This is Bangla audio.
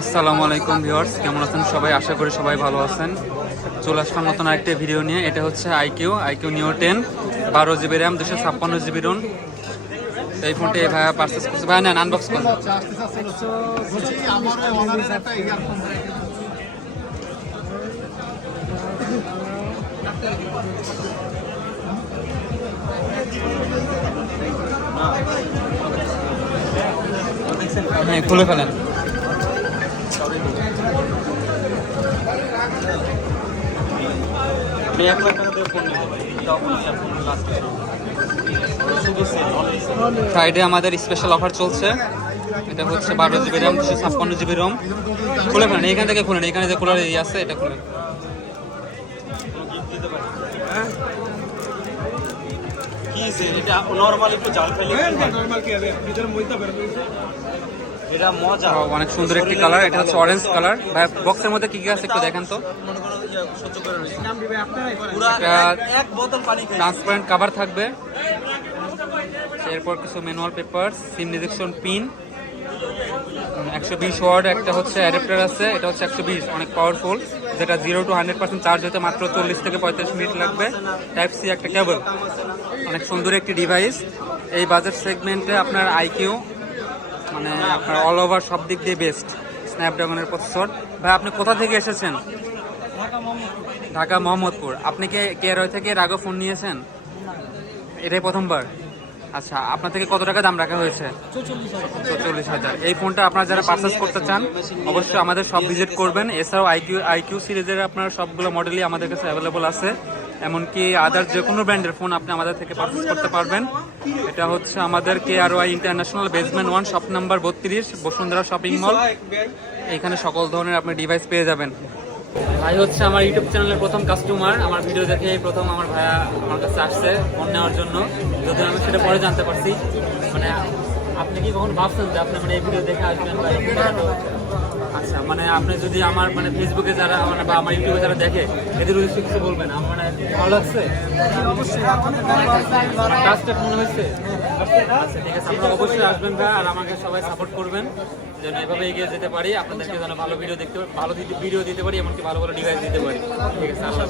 আসসালামু আলাইকুম ভিউয়ার্স, কেমন আছেন সবাই? আশা করি সবাই ভালো আছেন। চলে আসলাম নতুন আরেকটা ভিডিও নিয়ে। এটা হচ্ছে আইকিউ আইকিউ নিও টেন বারো জিবি র্যাম দুশো ছাপ্পান্ন জিবি রোন এই ফোনটি ভাইয়া পারচেস করছে। ভাই নেন আনবক্স করুন। হ্যাঁ খুলে ফেলেন। আমি এক লাখ টাকা দিয়ে ফোন নিতে তখন ফোন লাস্ট শুধু সেল অনলি ফ্রাইডে আমাদের স্পেশাল অফার চলছে। এটা হচ্ছে বারো জিবি র্যাম দুশো ছাপ্পান্ন জিবি রোম খুলে ফেলেন এখান থেকে খুলেন এখানে যে খোলার ইয়ে আছে এটা খুলেন। কি এটা নরমাল একটু জাল ফেলে এটা মজা। অনেক সুন্দর একটি কালার এটা হচ্ছে অরেঞ্জ কালার ভাই বক্সের মধ্যে কি কি আছে একটু দেখেন তো। ট্রান্সপারেন্ট কাভার থাকবে। এরপর কিছু manual paper sim rejection pin একশো বিশ ওয়ার্ড একটা হচ্ছে অ্যাডাপ্টার আছে এটা হচ্ছে একশো বিশ অনেক পাওয়ারফুল যেটা zero to hundred percent charge হতে মাত্র চল্লিশ থেকে পঁয়তাল্লিশ মিনিট লাগবে। টাইপ সি একটা কেবল অনেক সুন্দর একটি ডিভাইস এই বাজেট সেগমেন্টে আপনার আইকিউ মানে আপনার অল ওভার সব দিক দিয়ে বেস্ট স্ন্যাপড্রাগনের প্রসেসর। ভাই আপনি কোথা থেকে এসেছেন? ঢাকা মোহাম্মদপুর। আপনি কি কেয়ারয় থেকে এর আগে ফোন নিয়েছেন এটাই প্রথমবার? আচ্ছা আপনার থেকে কত টাকা দাম রাখা হয়েছে? চল্লিশ হাজার। এই ফোনটা আপনারা যারা পারচেস করতে চান অবশ্যই আমাদের সব ভিজিট করবেন। এছাড়াও আইকিউ আইকিউ সিরিজের আপনার সবগুলো মডেলই আমাদের কাছে অ্যাভেলেবল আছে। এমনকি আদার যে কোনো ব্র্যান্ডের ফোন আপনি আমাদের থেকে পারচেস করতে পারবেন। এটা হচ্ছে আমাদের K R Y international basement one shop number বত্রিশ, বসুন্ধরা শপিং মল এখানে সকল ধরনের আপনি ডিভাইস পেয়ে যাবেন। ভাই হচ্ছে আমার ইউটিউব চ্যানেলের প্রথম কাস্টমার আমার ভিডিও দেখে প্রথম আমার ভাইয়া আমার কাছে আসছে ফোন নেওয়ার জন্য। যদিও আমি সেটা পরে জানতে পারছি। মানে কি কখন ভাবছেন যে আপনি মানে এই ভিডিও দেখে আসবেন আচ্ছা মানে আপনি যদি আমার মানে ফেসবুকে যারা মানে বা আমার ইউটিউবে যারা দেখে, এদের উদ্দেশ্যে কিছু বলবেন? আমার মানে ভালো লাগছে? কাজটা মনে হয়েছে? আচ্ছা ঠিক আছে, আপনারা অবশ্যই আসবেন ভাই, আর আমাকে সবাই সাপোর্ট করবেন, যেন এভাবে এগিয়ে যেতে পারি, আপনাদেরকে যেন ভালো ভিডিও দেখতে, ভালো ভিডিও দিতে পারি, এমনকি ভালো ভালো ডিভাইস দিতে পারি। ঠিক আছে, আল্লাহ।